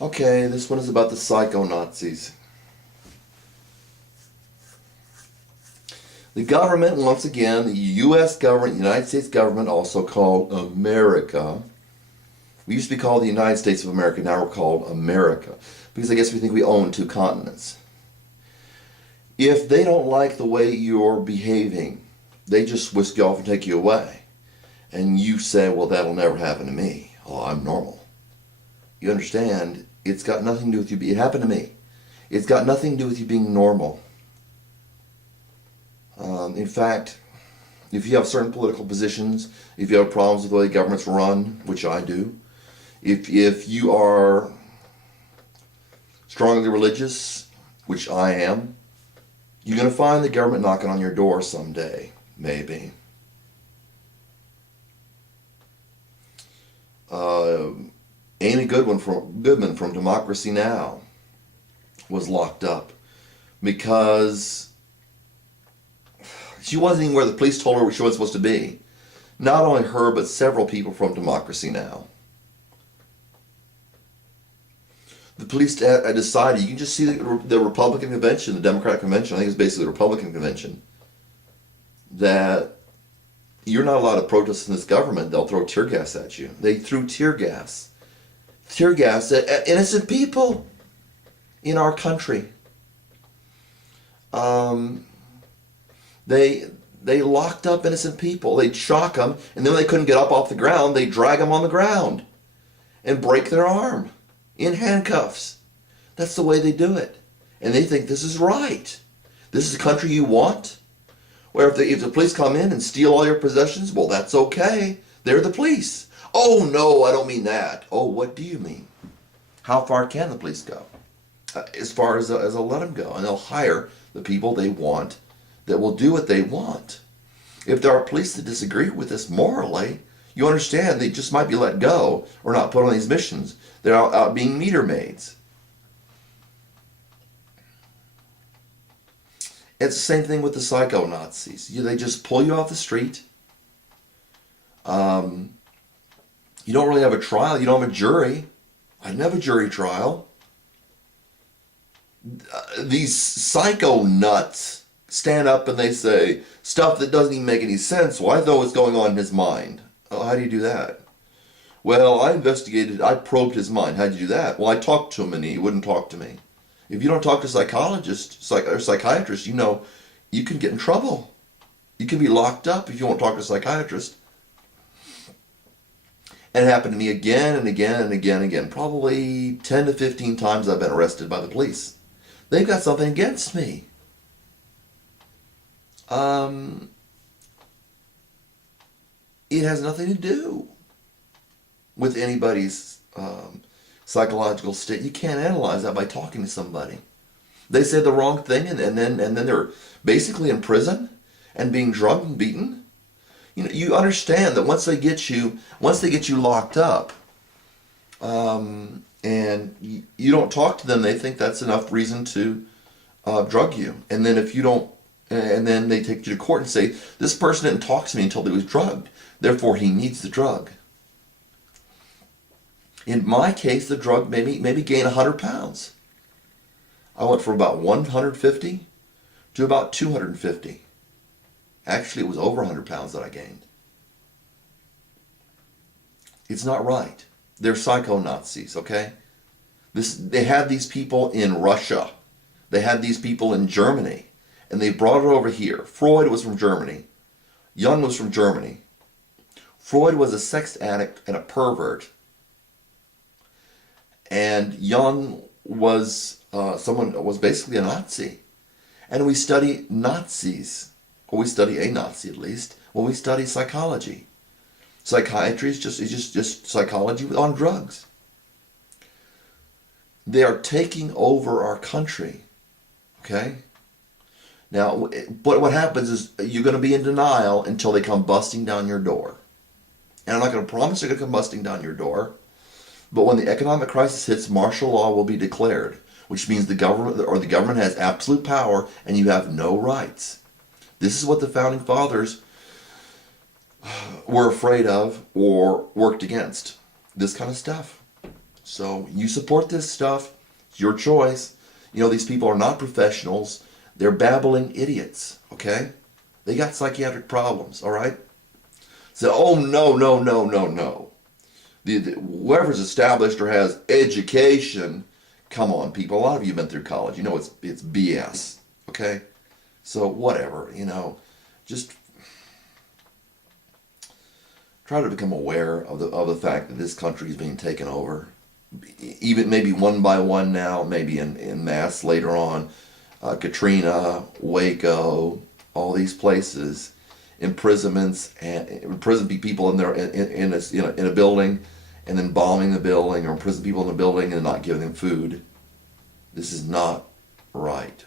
Okay, this one is about the psycho-Nazis. The government, once again, the U.S. government, the United States government, also called America. We used to be called the United States of America, now we're called America. Because I guess we think we own two continents. If they don't like the way you're behaving, they just whisk you off and take you away. And you say, well, that'll never happen to me. Oh, I'm normal. You understand, it's got nothing to do with you. It happened to me. It's got nothing to do with you being normal. In fact, if you have certain political positions, if you have problems with the way governments run, which I do, if you are strongly religious, which I am, you're going to find the government knocking on your door someday, maybe. Amy Goodman from Democracy Now! Was locked up because she wasn't even where the police told her she was supposed to be. Not only her, but several people from Democracy Now! The police decided, you can just see the Republican convention, the Democratic convention, I think it's basically the Republican convention, that you're not allowed to protest in this government. They'll throw tear gas at you. They threw tear gas at innocent people in our country. They locked up innocent people. They'd shock them, and then when they couldn't get up off the ground, they'd drag them on the ground and break their arm in handcuffs. That's the way they do it. And they think this is right. This is the country you want? Where if the police come in and steal all your possessions, well, that's okay. They're the police. Oh, no, I don't mean that. Oh, what do you mean? How far can the police go? As far as they'll let them go. And they'll hire the people they want that will do what they want. If there are police that disagree with this morally, you understand they just might be let go or not put on these missions. They're out being meter maids. It's the same thing with the psycho-Nazis. They just pull you off the street. You don't really have a trial. You don't have a jury. I didn't have a jury trial. These psycho nuts stand up and they say stuff that doesn't even make any sense. Well, I know what's going on in his mind. Oh, how do you do that? Well, I investigated, I probed his mind. How'd you do that? Well, I talked to him and he wouldn't talk to me. If you don't talk to a psychologist or psychiatrist, you can get in trouble. You can be locked up if you won't talk to a psychiatrist. And it happened to me again and again and again and again. Probably 10 to 15 times I've been arrested by the police. They've got something against me. It has nothing to do with anybody's psychological state. You can't analyze that by talking to somebody. They say the wrong thing and then they're basically in prison and being drugged and beaten. You understand that once they get you locked up, and you don't talk to them, they think that's enough reason to drug you. And then if you don't, and then they take you to court and say, this person didn't talk to me until he was drugged, therefore he needs the drug. In my case, the drug made me gain 100 pounds. I went from about 150 to about 250. Actually, it was over 100 pounds that I gained. It's not right. They're psycho-Nazis, okay? They had these people in Russia. They had these people in Germany. And they brought it over here. Freud was from Germany. Jung was from Germany. Freud was a sex addict and a pervert. And Jung was basically a Nazi. And we study Nazis. Or we study a Nazi at least, when we study psychology. Psychiatry is just psychology on drugs. They are taking over our country. Okay? Now, but what happens is you're going to be in denial until they come busting down your door. And I'm not going to promise they're going to come busting down your door, but when the economic crisis hits, martial law will be declared, which means the government has absolute power and you have no rights. This is what the Founding Fathers were afraid of or worked against. This kind of stuff. So you support this stuff. It's your choice. You know, these people are not professionals. They're babbling idiots, okay? They got psychiatric problems, all right? So, oh, no, no, no, no, no. Whoever's established or has education, come on, people. A lot of you have been through college. You know it's BS, okay? So whatever, you know, just try to become aware of the fact that this country is being taken over, even maybe one by one now, maybe in mass later on. Katrina, Waco, all these places, imprisonments and imprison people in there in a building, and then bombing the building, or imprison people in the building and not giving them food. This is not right.